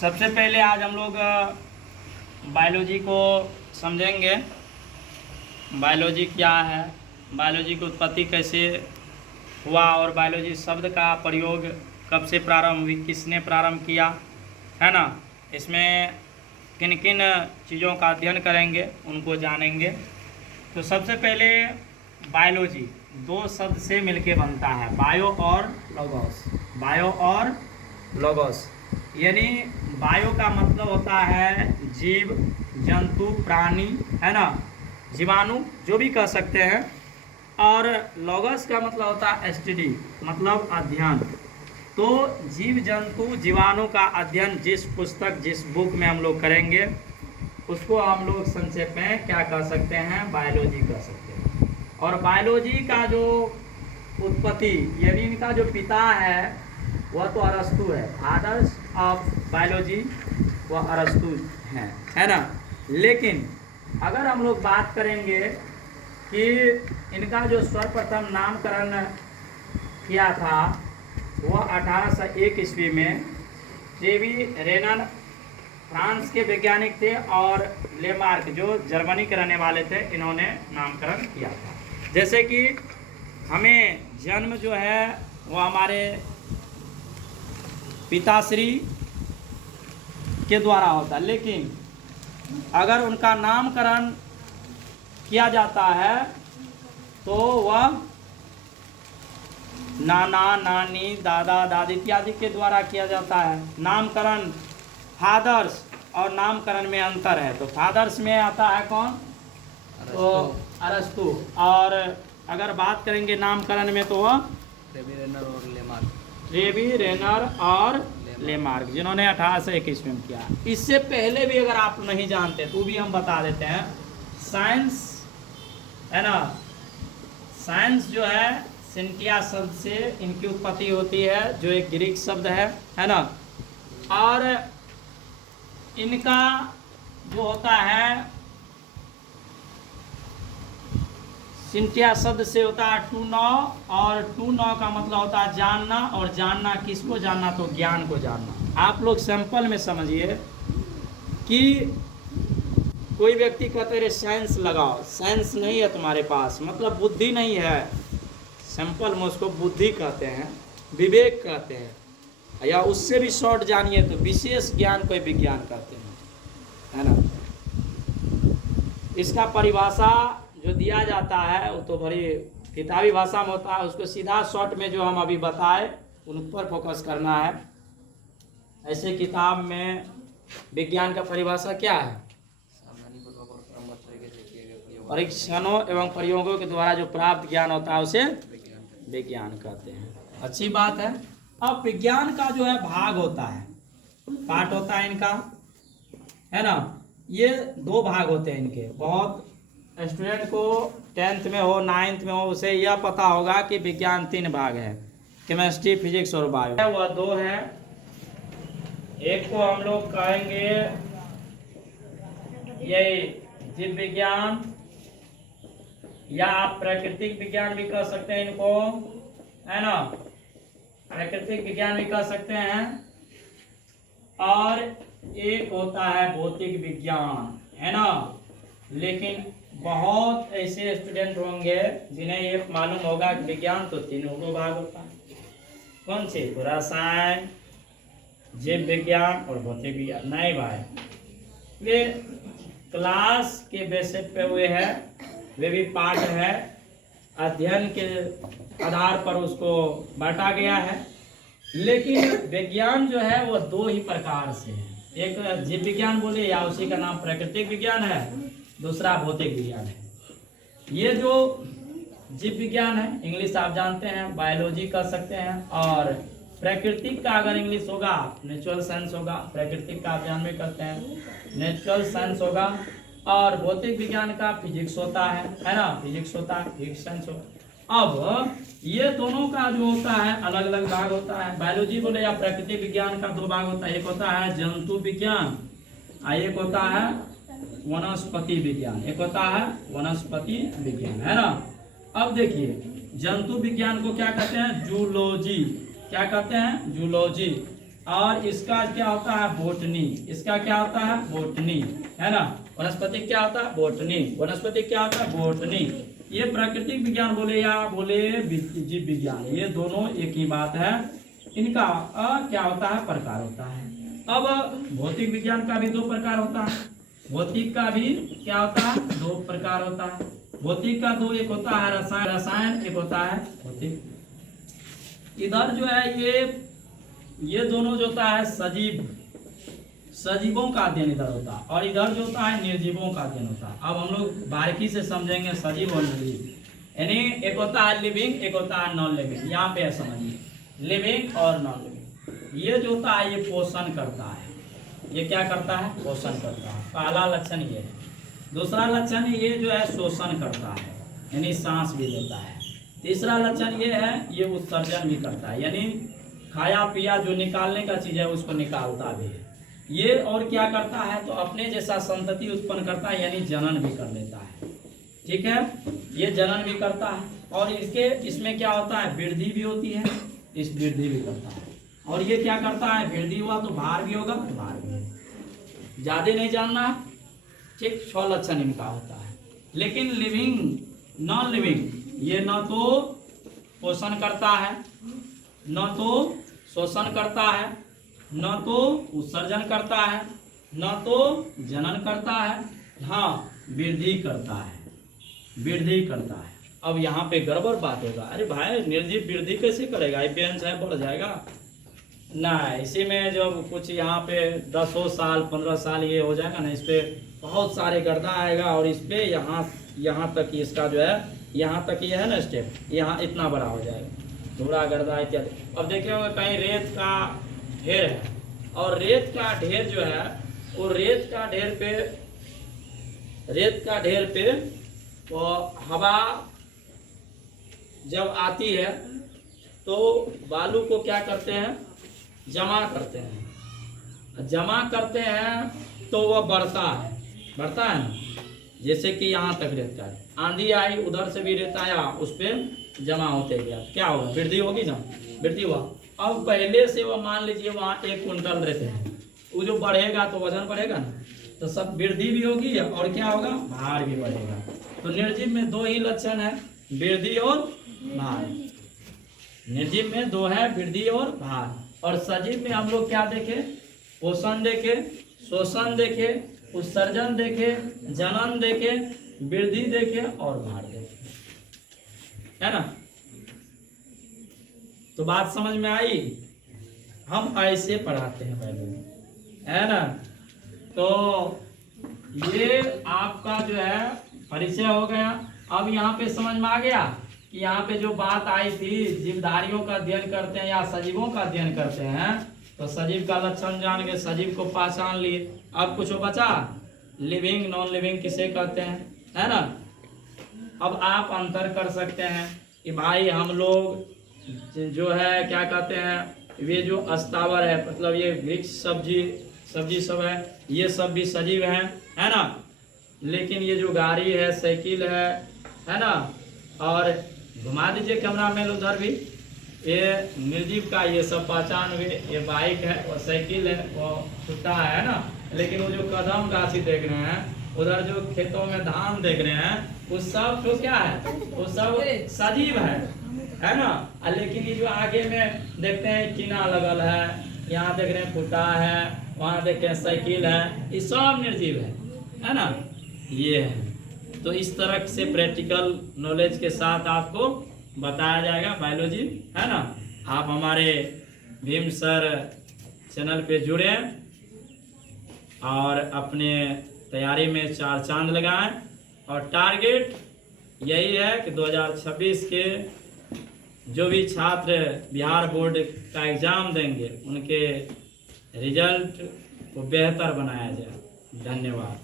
सबसे पहले आज हम लोग बायोलॉजी को समझेंगे। बायोलॉजी क्या है, बायोलॉजी की उत्पत्ति कैसे हुआ और बायोलॉजी शब्द का प्रयोग कब से प्रारंभ हुई, किसने प्रारंभ किया, है ना। इसमें किन किन चीज़ों का अध्ययन करेंगे, उनको जानेंगे। तो सबसे पहले बायोलॉजी दो शब्द से मिलके बनता है, बायो और लोगोस। बायो और लोगोस यानी बायो का मतलब होता है जीव, जंतु, प्राणी, है ना, जीवाणु जो भी कह सकते हैं। और लोगस का मतलब होता है स्टडी, मतलब अध्ययन। तो जीव जंतु जीवाणु का अध्ययन जिस पुस्तक जिस बुक में हम लोग करेंगे उसको हम लोग संक्षेप में क्या कह सकते हैं, बायोलॉजी कह सकते हैं। और बायोलॉजी का जो उत्पत्ति यानी इनका जो पिता है वह तो अरस्तु है, फादर्स ऑफ बायोलॉजी वह अरस्तु हैं, है ना। लेकिन अगर हम लोग बात करेंगे कि इनका जो सर्वप्रथम नामकरण किया था वह 1801 ईस्वी में ट्रेवी रेनन फ्रांस के वैज्ञानिक थे और लेमार्क जो जर्मनी के रहने वाले थे, इन्होंने नामकरण किया था। जैसे कि हमें जन्म जो है वो हमारे पिताश्री के द्वारा होता है, लेकिन अगर उनका नामकरण किया जाता है तो वह नाना नानी दादा दादी इत्यादि के द्वारा किया जाता है। नामकरण फादर्स और नामकरण में अंतर है। तो फादर्स में आता है कौन, तो अरस्तु। और अगर बात करेंगे नामकरण में तो वह ट्रेवी रेनर और लेमार्क जिन्होंने 1801 ईस्वी में किया। इससे पहले भी अगर आप नहीं जानते तो भी हम बता देते हैं। साइंस है ना, साइंस जो है सिंटिया शब्द से इनकी उत्पत्ति होती है जो एक ग्रीक शब्द है ना। और इनका जो होता है सिंटिया शब्द से होता है टू नो, और टू नो का मतलब होता है जानना। और जानना किसको जानना, तो ज्ञान को जानना। आप लोग सैंपल में समझिए कि कोई व्यक्ति कहते रहे साइंस लगाओ, साइंस नहीं है तुम्हारे पास, मतलब बुद्धि नहीं है। सैंपल में उसको बुद्धि कहते हैं, विवेक कहते हैं, या उससे भी शॉर्ट जानिए तो विशेष ज्ञान को विज्ञान कहते हैं, है ना। इसका परिभाषा जो दिया जाता है वो तो बड़ी किताबी भाषा में होता है, उसको सीधा शॉर्ट में जो हम अभी बताए उन पर फोकस करना है। ऐसे किताब में विज्ञान का परिभाषा क्या है, परीक्षणों एवं प्रयोगों के द्वारा जो प्राप्त ज्ञान होता है उसे विज्ञान कहते हैं। अच्छी बात है। अब विज्ञान का जो है भाग होता है, पार्ट होता है इनका, है ना। ये दो भाग होते हैं इनके। बहुत स्टूडेंट को 10th में हो 9th में हो उसे यह पता होगा कि विज्ञान 3 भाग है, केमिस्ट्री, फिजिक्स और बायो। वह 2 है। एक को हम लोग कहेंगे यही जीव विज्ञान, या आप प्राकृतिक विज्ञान भी कह सकते हैं इनको, है ना, प्राकृतिक विज्ञान भी कह सकते हैं। और एक होता है भौतिक विज्ञान, है ना। लेकिन बहुत ऐसे स्टूडेंट होंगे जिन्हें ये मालूम होगा कि विज्ञान तो 3 भाग होता है। कौन से, तो रसायन, जीव विज्ञान और भौतिक विज्ञान। नहीं भाई, वे क्लास के बेसिस पे हुए हैं, वे भी पार्ट है, अध्ययन के आधार पर उसको बांटा गया है। लेकिन विज्ञान जो है वो 2 ही प्रकार से है। एक जीव विज्ञान बोले या उसी का नाम प्राकृतिक विज्ञान है, दूसरा भौतिक विज्ञान है। ये जो जीव विज्ञान है इंग्लिश आप जानते हैं बायोलॉजी कह सकते हैं, और प्राकृतिक का अगर इंग्लिश होगा नेचुरल साइंस होगा, प्राकृतिक का आप जान में करते हैं नेचुरल साइंस होगा। और भौतिक विज्ञान का फिजिक्स होता है ना, फिजिक्स होता है, फिजिक्स साइंस होता है। अब ये दोनों का जो होता है अलग अलग भाग होता है। बायोलॉजी बोले या प्राकृतिक विज्ञान का 2 भाग होता है, एक होता है जंतु विज्ञान और एक होता है वनस्पति विज्ञान, एक होता है वनस्पति विज्ञान, है ना। अब देखिए जंतु विज्ञान को क्या कहते हैं, जूलॉजी। क्या कहते हैं, जूलॉजी। और इसका क्या होता है बोटनी, इसका क्या होता है बोटनी, है ना। वनस्पति क्या होता है बोटनी, वनस्पति क्या होता है बोटनी। ये प्राकृतिक विज्ञान बोले या बोले जीव विज्ञान, ये दोनों एक ही बात है। इनका क्या होता है प्रकार होता है। अब भौतिक विज्ञान का भी दो प्रकार होता है, भौतिक का भी क्या होता है दो प्रकार होता है। भौतिक का दो, एक होता है रसायन, रसायन एक होता है भौतिक। इधर जो है ये दोनों जो होता है सजीव, सजीवों का अध्ययन इधर होता है, और इधर जो होता है निर्जीवों का अध्ययन होता है। अब हम लोग बारीकी से समझेंगे सजीव और निर्जीव, यानी एक होता है लिविंग, एक होता है नॉन लिविंग। यहाँ पे समझिए लिविंग और नॉन लिविंग। ये जो होता है ये पोषण करता है, ये क्या करता है पोषण करता है, पहला लक्षण ये है। दूसरा लक्षण ये जो है शोषण करता है, यानी सांस भी लेता है। तीसरा लक्षण ये है ये उत्सर्जन भी करता है, यानी खाया पिया जो निकालने का चीज है उसको निकालता भी है। ये और क्या करता है तो अपने जैसा संतति उत्पन्न करता है, यानी जनन भी कर लेता है। ठीक है, ये जनन भी करता है, और इसमें क्या होता है वृद्धि भी होती है, इस वृद्धि भी करता है। और ये क्या करता है वृद्धि हुआ तो भार भी होगा, भार भी। ज्यादा नहीं जानना, ठीक। 6 लक्षण इनका होता है। लेकिन लिविंग नॉन लिविंग ये न तो पोषण करता है, न तो शोषण करता है, न तो उत्सर्जन करता है, न तो जनन करता है, हाँ वृद्धि करता है, वृद्धि करता है। अब यहाँ पे गड़बड़ बात होगा, अरे भाई निर्जीव वृद्धि कैसे करेगा, बेंच है बढ़ जाएगा ना। इसी में जब कुछ यहाँ पे 10 साल 15 साल ये हो जाएगा ना, इस पे बहुत सारे गर्दा आएगा, और इस पे यहाँ तक इसका जो है यहाँ तक ये है ना स्टेप, यहाँ इतना बड़ा हो जाएगा, धूड़ा गर्दा इत्यादि। अब देखिए होगा कहीं रेत का ढेर है, और रेत का ढेर जो है वो रेत का ढेर पे तो हवा जब आती है तो बालू को क्या करते हैं जमा करते हैं, जमा करते हैं तो वह बढ़ता है ना। जैसे कि यहाँ तक रहता है, आंधी आई उधर से भी रहता है, उस पर जमा होते गया, क्या होगा वृद्धि होगी ना, वृद्धि हुआ। अब पहले से वह मान लीजिए वहाँ 1 कुंटल रहते हैं, वो जो बढ़ेगा तो वजन बढ़ेगा ना, तो सब वृद्धि भी होगी और क्या होगा भार भी बढ़ेगा। तो निर्जीव में 2 ही लक्षण है, वृद्धि और भार। निर्जीव में 2 है, वृद्धि और भार। और सजीव में हम लोग क्या देखे, पोषण देखे, शोषण देखे, उत्सर्जन देखे, जनन देखे, वृद्धि देखे और भार देखे, है ना। तो बात समझ में आई, हम ऐसे पढ़ाते हैं पहले, है ना। तो ये आपका जो है परिचय हो गया। अब यहाँ पे समझ में आ गया कि यहाँ पे जो बात आई थी जीवधारियों का अध्ययन करते हैं या सजीवों का अध्ययन करते हैं, तो सजीव का लक्षण जान के सजीव को पहचान लिए। अब कुछ बचा, लिविंग नॉन लिविंग किसे कहते हैं, है ना। अब आप अंतर कर सकते हैं कि भाई हम लोग जो है क्या कहते हैं, ये जो अस्तावर है मतलब ये वृक्ष सब्जी सब है, ये सब भी सजीव है ना। लेकिन ये जो गाड़ी है साइकिल है ना, और घुमा दीजिए कैमरा मैन उधर भी, ये निर्जीव का ये सब पहचान हुए, ये बाइक है, वो साइकिल है, वो छुट्टा है ना। लेकिन वो जो कदम गाछी देख रहे हैं, उधर जो खेतों में धान देख रहे हैं, वो सब तो क्या है, वो सब सजीव है ना। लेकिन ये जो आगे में देखते हैं कीना लगल है, यहाँ देख रहे हैं फुटा है, वहाँ देख रहे हैं साइकिल है, ये सब निर्जीव है ना। ये है, तो इस तरह से प्रैक्टिकल नॉलेज के साथ आपको बताया जाएगा बायोलॉजी, है ना। आप हमारे भीम सर चैनल पे जुड़े और अपने तैयारी में 4 चांद लगाएं, और टारगेट यही है कि 2026 के जो भी छात्र बिहार बोर्ड का एग्ज़ाम देंगे उनके रिजल्ट को बेहतर बनाया जाए। धन्यवाद।